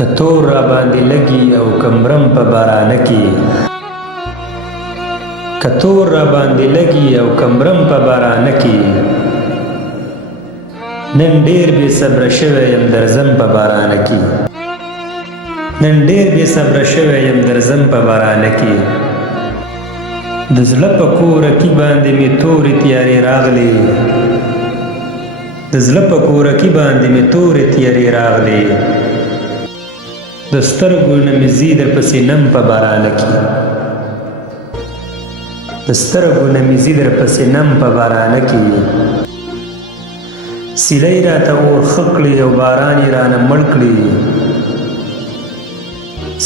که تور را باندې لګي او کمرم په بارانه کې که تور را باندې لګي او کمرم په بارانه کې نن ډېر بې صبره شوی یم درځم په بارانه کې نن ډېر بې صبره شوی یم درځم په بارانه کې د زړه په کورکي باندې مې تورې تیارې راغلې د زړه په کورکي باندې مې تورې تیارې راغلې د سترګو نه مې ځي درپسې نم په بارانه کې د سترګو نه مې ځي درپسې نم په بارانه کې سیلۍ راته اورښه کړي او باران یې رانه مړ کړي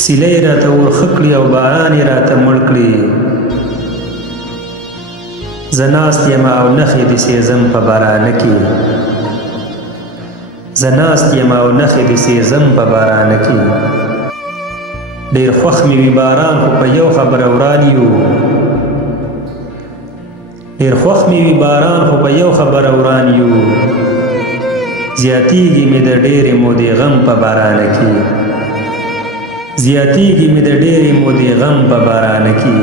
سیلۍ راته اورښه کړي او باران یې راته مړ کړي زه ناست یم او نښې دې سېزم په بارانه کې زه ناست یم او نښې دې سېزم په بارانه کې ډېر خوښ مې وي باران خو په یو خبره وران یو ډېر خوښ مې وي باران خو په یو خبره وران یو زیاتیږي مې د ډېرې مودې غم په بارانه کې زیاتیږي مې د ډېرې مودې غم په بارانه کې